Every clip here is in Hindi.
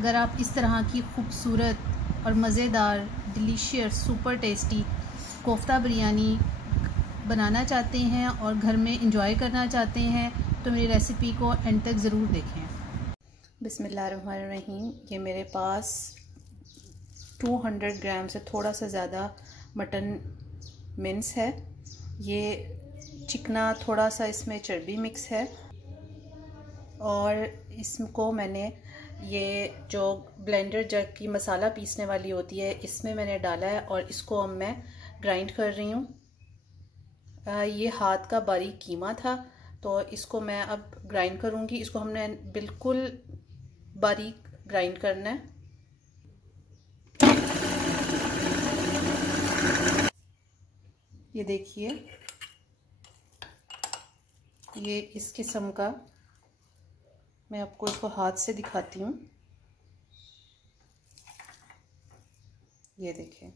अगर आप इस तरह की खूबसूरत और मज़ेदार delicious super tasty kofta biryani बनाना चाहते हैं और घर में इंजॉय करना चाहते हैं तो मेरी रेसिपी को एंड तक ज़रूर देखें। बिस्मिल्लाहिर्रहमानिर्रहीम। ये मेरे पास 200 ग्राम से थोड़ा सा ज़्यादा मटन मिन्स है। ये चिकना, थोड़ा सा इसमें चर्बी मिक्स है और इसको मैंने ये जो ब्लेंडर जग की मसाला पीसने वाली होती है इसमें मैंने डाला है और इसको अब मैं ग्राइंड कर रही हूँ। ये हाथ का बारीक कीमा था तो इसको मैं अब ग्राइंड करूँगी। इसको हमने बिल्कुल बारीक ग्राइंड करना है। ये देखिए, ये इस किस्म का, मैं आपको इसको हाथ से दिखाती हूँ। ये देखिए,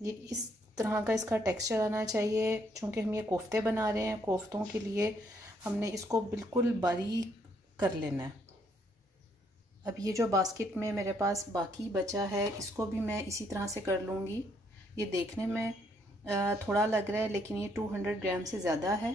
ये इस तरह का इसका टेक्सचर आना चाहिए। चूँकि हम ये कोफ्ते बना रहे हैं, कोफ्तों के लिए हमने इसको बिल्कुल बारीक कर लेना है। अब ये जो बास्केट में मेरे पास बाकी बचा है इसको भी मैं इसी तरह से कर लूँगी। ये देखने में थोड़ा लग रहा है लेकिन ये 200 ग्राम से ज़्यादा है।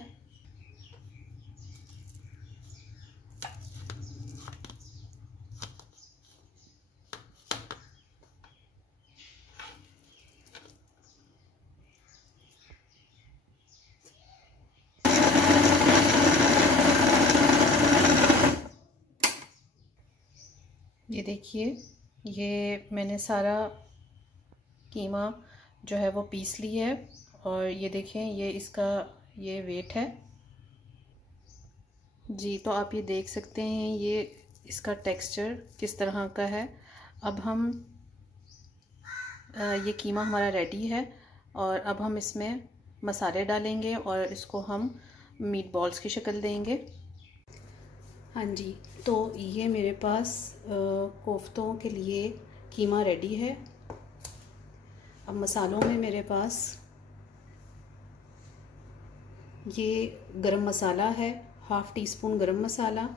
ये देखिए, ये मैंने सारा कीमा जो है वो पीस ली है और ये देखें, ये इसका ये वेट है जी। तो आप ये देख सकते हैं ये इसका टेक्सचर किस तरह का है। अब हम ये कीमा हमारा रेडी है और अब हम इसमें मसाले डालेंगे और इसको हम मीट बॉल्स की शक्ल देंगे। हाँ जी, तो ये मेरे पास कोफ्तों के लिए कीमा रेडी है। अब मसालों में मेरे पास ये गरम मसाला है, हाफ़ टी स्पून गरम मसाला,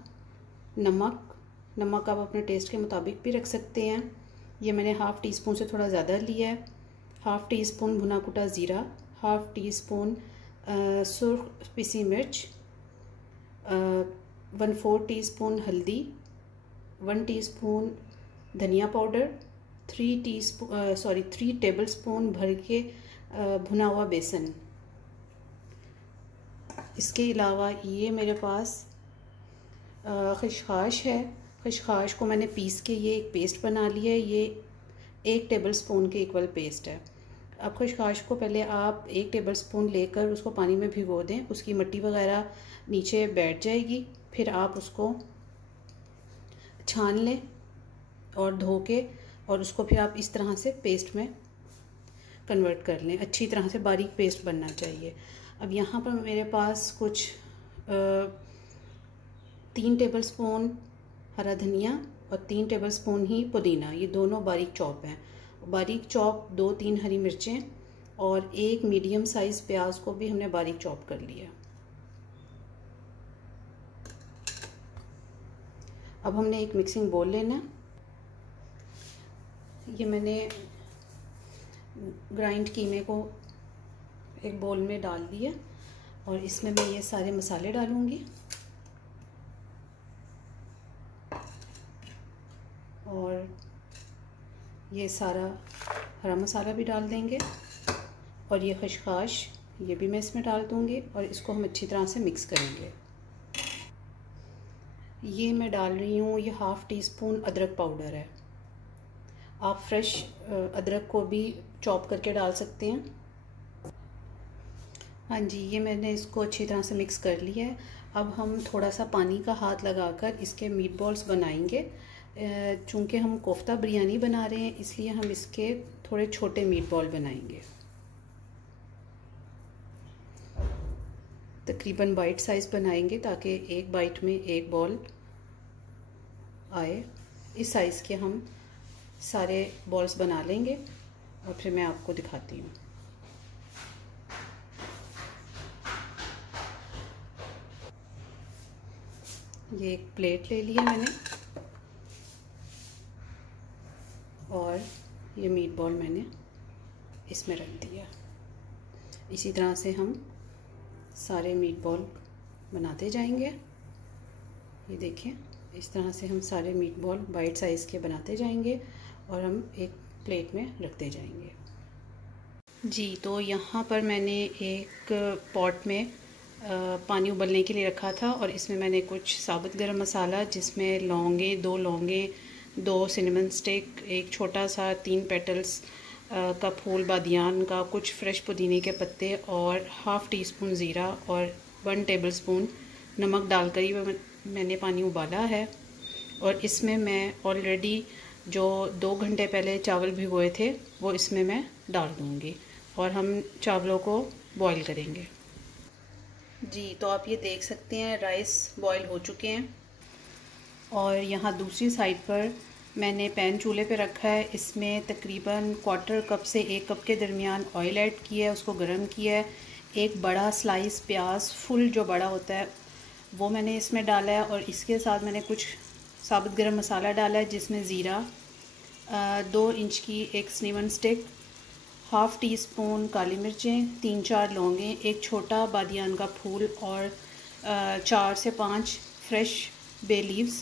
नमक आप अपने टेस्ट के मुताबिक भी रख सकते हैं। ये मैंने हाफ़ टी स्पून से थोड़ा ज़्यादा लिया है। हाफ़ टी स्पून भुना कुटा ज़ीरा, हाफ़ टी स्पून सुर्ख पिसी मिर्च, 1/4 टीस्पून हल्दी, 1 टीस्पून धनिया पाउडर, 3 टेबल स्पून भर के भुना हुआ बेसन। इसके अलावा ये मेरे पास खशखाश है। खशखाश को मैंने पीस के ये एक पेस्ट बना लिया है। ये 1 टेबल स्पून के इक्वल पेस्ट है। अब खशखाश को पहले आप 1 टेबल स्पून लेकर उसको पानी में भिगो दें, उसकी मिट्टी वगैरह नीचे बैठ जाएगी। फिर आप उसको छान लें और धो के, और उसको फिर आप इस तरह से पेस्ट में कन्वर्ट कर लें। अच्छी तरह से बारीक पेस्ट बनना चाहिए। अब यहाँ पर मेरे पास कुछ 3 टेबल स्पून हरा धनिया और 3 टेबल स्पून ही पुदीना, ये दोनों बारीक चॉप हैं। बारीक चॉप 2-3 हरी मिर्चें और 1 मीडियम साइज़ प्याज को भी हमने बारीक चॉप कर लिया। अब हमने एक मिक्सिंग बोल लेना। ये मैंने ग्राइंड कीमे को एक बोल में डाल दिया और इसमें मैं ये सारे मसाले डालूँगी और ये सारा हरा मसाला भी डाल देंगे और ये खशखाश ये भी मैं इसमें डाल दूँगी और इसको हम अच्छी तरह से मिक्स करेंगे। ये मैं डाल रही हूँ, ये हाफ़ टी स्पून अदरक पाउडर है। आप फ्रेश अदरक को भी चॉप करके डाल सकते हैं। हाँ जी, ये मैंने इसको अच्छी तरह से मिक्स कर लिया है। अब हम थोड़ा सा पानी का हाथ लगाकर इसके मीट बॉल्स बनाएंगे। चूँकि हम कोफ्ता बिरयानी बना रहे हैं इसलिए हम इसके थोड़े छोटे मीट बॉल बनाएंगे। तकरीबन बाइट साइज़ बनाएंगे ताकि एक बाइट में एक बॉल आए। इस साइज़ के हम सारे बॉल्स बना लेंगे और फिर मैं आपको दिखाती हूँ। ये एक प्लेट ले लिया मैंने और ये मीट बॉल मैंने इसमें रख दिया। इसी तरह से हम सारे मीट बॉल बनाते जाएंगे। ये देखिए, इस तरह से हम सारे मीट बॉल बाइट साइज़ के बनाते जाएंगे और हम एक प्लेट में रखते जाएंगे। जी, तो यहाँ पर मैंने एक पॉट में पानी उबलने के लिए रखा था और इसमें मैंने कुछ साबुत गरम मसाला, जिसमें लौंगे, 2 लौंगे, 2 सिनेमन स्टिक, एक छोटा सा 3 पेटल्स का फूल बादियान का, कुछ फ्रेश पुदीने के पत्ते और हाफ़ टी स्पून ज़ीरा और 1 टेबलस्पून नमक डालकर ही मैंने पानी उबाला है। और इसमें मैं ऑलरेडी जो 2 घंटे पहले चावल भिगोए थे वो इसमें मैं डाल दूँगी और हम चावलों को बॉईल करेंगे। जी, तो आप ये देख सकते हैं राइस बॉईल हो चुके हैं और यहाँ दूसरी साइड पर मैंने पैन चूल्हे पे रखा है। इसमें तकरीबन 1/4 कप से 1 कप के दरमियान ऑयल ऐड किया है, उसको गर्म किया है। एक बड़ा स्लाइस प्याज, फुल जो बड़ा होता है, वो मैंने इसमें डाला है और इसके साथ मैंने कुछ साबुत गरम मसाला डाला है, जिसमें ज़ीरा, 2 इंच की एक cinnamon stick, half teaspoon काली मिर्चें, 3-4 लौंगे, एक छोटा बादियान का फूल और 4 से 5 फ्रेश बे लीव्स।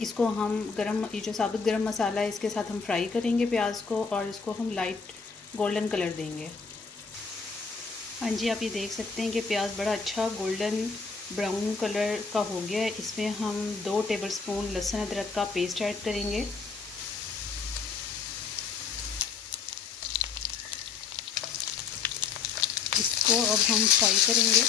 इसको हम ये जो साबुत गरम मसाला है इसके साथ हम फ्राई करेंगे प्याज को और इसको हम लाइट गोल्डन कलर देंगे। हाँ जी, आप ये देख सकते हैं कि प्याज बड़ा अच्छा गोल्डन ब्राउन कलर का हो गया है। इसमें हम 2 टेबलस्पून लहसुन अदरक का पेस्ट ऐड करेंगे। इसको अब हम फ्राई करेंगे।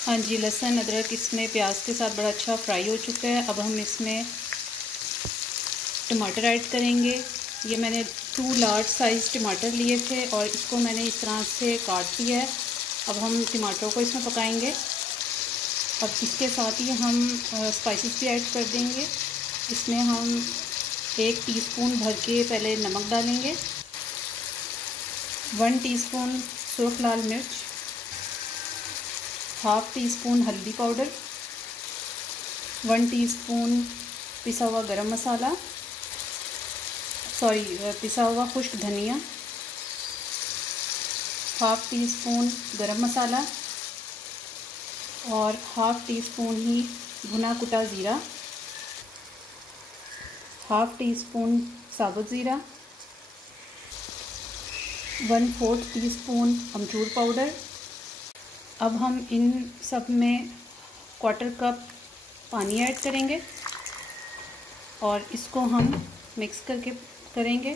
हाँ जी, लहसुन अदरक इसमें प्याज के साथ बड़ा अच्छा फ्राई हो चुका है। अब हम इसमें टमाटर ऐड करेंगे। ये मैंने 2 लार्ज साइज़ टमाटर लिए थे और इसको मैंने इस तरह से काट लिया है। अब हम टमाटरों को इसमें पकाएंगे। अब इसके साथ ही हम स्पाइसेस भी ऐड कर देंगे। इसमें हम 1 टीस्पून भर के पहले नमक डालेंगे, 1 टीस्पून सुर्ख लाल मिर्च, हाफ़ टी स्पून हल्दी पाउडर, 1 टीस्पून पिसा हुआ गरम मसाला, पिसा हुआ खुश्क धनिया, हाफ़ टी स्पून गरम मसाला और हाफ़ टी स्पून ही भुना कुटा ज़ीरा, हाफ़ टी स्पून साबुत ज़ीरा, 1/4 टीस्पून अमचूर पाउडर। अब हम इन सब में 1/4 कप पानी ऐड करेंगे और इसको हम मिक्स करके करेंगे।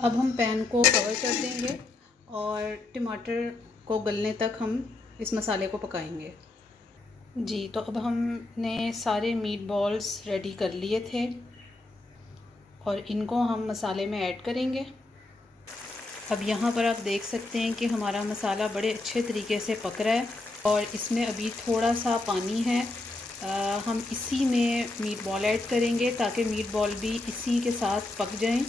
अब हम पैन को कवर कर देंगे और टमाटर को गलने तक हम इस मसाले को पकाएंगे। जी, तो अब हमने सारे मीट बॉल्स रेडी कर लिए थे और इनको हम मसाले में ऐड करेंगे। अब यहाँ पर आप देख सकते हैं कि हमारा मसाला बड़े अच्छे तरीके से पक रहा है और इसमें अभी थोड़ा सा पानी है। हम इसी में मीट बॉल ऐड करेंगे ताकि मीट बॉल भी इसी के साथ पक जाएं।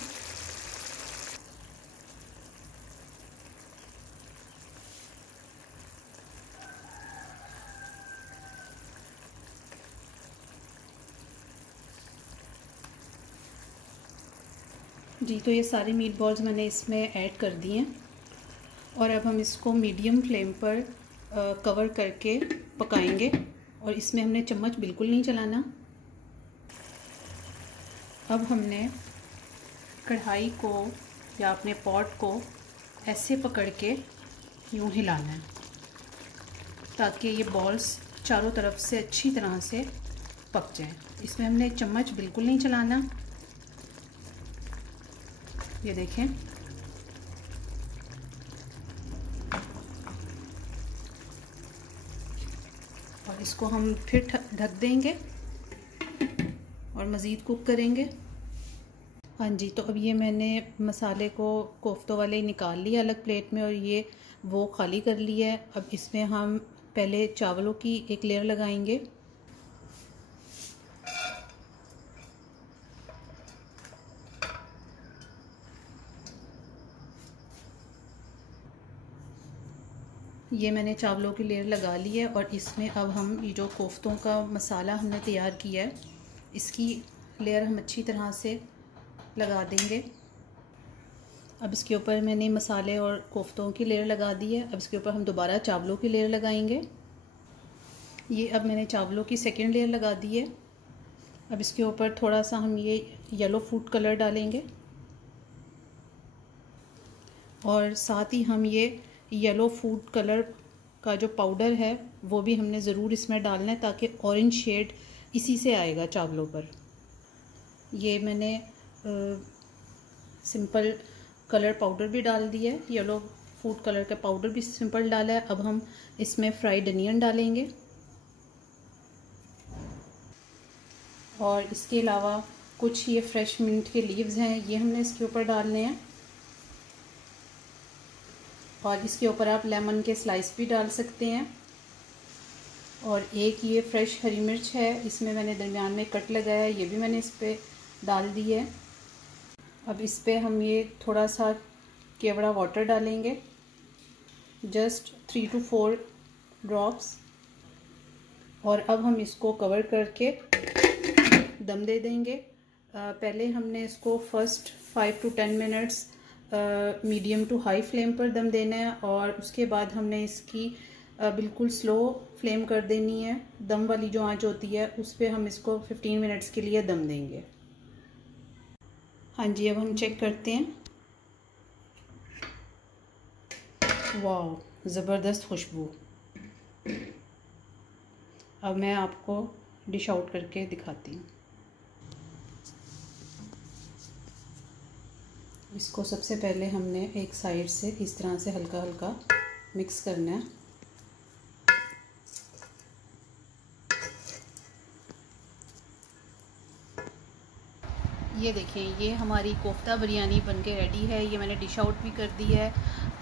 जी, तो ये सारे मीट बॉल्स मैंने इसमें ऐड कर दिए हैं और अब हम इसको मीडियम फ्लेम पर कवर करके पकाएंगे और इसमें हमने चम्मच बिल्कुल नहीं चलाना। अब हमने कढ़ाई को या अपने पॉट को ऐसे पकड़ के यूँ हिलाना है ताकि ये बॉल्स चारों तरफ से अच्छी तरह से पक जाएं। इसमें हमने चम्मच बिल्कुल नहीं चलाना। ये देखें, और इसको हम फिर ढक देंगे और मज़ीद कुक करेंगे। हाँ जी, तो अब ये मैंने मसाले को कोफ्तों वाले निकाल लिया अलग प्लेट में और ये वो खाली कर लिया है। अब इसमें हम पहले चावलों की एक लेयर लगाएंगे। ये मैंने चावलों की लेयर लगा ली है और इसमें अब हम ये जो कोफ्तों का मसाला हमने तैयार किया है इसकी लेयर हम अच्छी तरह से लगा देंगे। अब इसके ऊपर मैंने मसाले और कोफ्तों की लेयर लगा दी है। अब इसके ऊपर हम दोबारा चावलों की लेयर लगाएंगे। ये अब मैंने चावलों की सेकंड लेयर लगा दी है। अब इसके ऊपर थोड़ा सा हम ये येलो फूड कलर डालेंगे और साथ ही हम ये येलो फूड कलर का जो पाउडर है वो भी हमने ज़रूर इसमें डालना है ताकि ऑरेंज शेड इसी से आएगा चावलों पर। ये मैंने सिंपल कलर पाउडर भी डाल दिया है, येलो फूड कलर का पाउडर भी सिंपल डाला है। अब हम इसमें फ्राइड अनियन डालेंगे और इसके अलावा कुछ ये फ्रेश मिंट के लीव्स हैं, ये हमने इसके ऊपर डालने हैं। और इसके ऊपर आप लेमन के स्लाइस भी डाल सकते हैं। और एक ये फ्रेश हरी मिर्च है, इसमें मैंने दरमियान में कट लगाया है, ये भी मैंने इस पर डाल दी है। अब इस पर हम ये थोड़ा सा केवड़ा वाटर डालेंगे, जस्ट 3 to 4 ड्रॉप्स। और अब हम इसको कवर करके दम दे देंगे। पहले हमने इसको first 5 to 10 minutes medium to high flame पर दम देना है और उसके बाद हमने इसकी बिल्कुल स्लो फ्लेम कर देनी है। दम वाली जो आंच होती है उस पर हम इसको 15 मिनट्स के लिए दम देंगे। हाँ जी, अब हम चेक करते हैं। वाह, ज़बरदस्त खुशबू। अब मैं आपको डिश आउट करके दिखाती हूँ। इसको सबसे पहले हमने एक साइड से इस तरह से हल्का हल्का मिक्स करना है। ये देखें, ये हमारी कोफ्ता बिरयानी बनके रेडी है। ये मैंने डिश आउट भी कर दी है।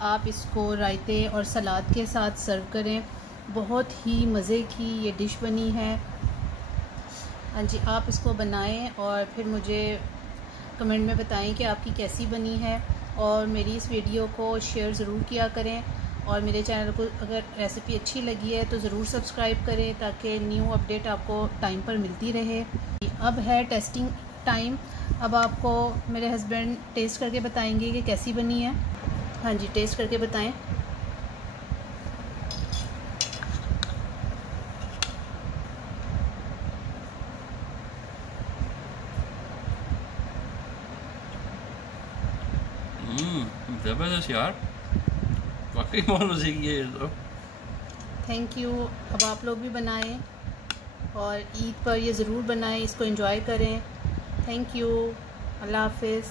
आप इसको रायते और सलाद के साथ सर्व करें। बहुत ही मज़े की ये डिश बनी है। हाँ जी, आप इसको बनाएं और फिर मुझे कमेंट में बताएं कि आपकी कैसी बनी है। और मेरी इस वीडियो को शेयर ज़रूर किया करें और मेरे चैनल को अगर रेसिपी अच्छी लगी है तो ज़रूर सब्सक्राइब करें ताकि न्यू अपडेट आपको टाइम पर मिलती रहे। अब है टेस्टिंग टाइम। अब आपको मेरे हस्बैंड टेस्ट करके बताएंगे कि कैसी बनी है। हाँ जी, टेस्ट करके बताएं। ज़बरदस्त यार, वाकई बहुत मज़े की है तो। Thank you. अब आप लोग भी बनाएं और ईद पर ये ज़रूर बनाएं, इसको एंजॉय करें। Thank you. अल्लाह हाफिज़।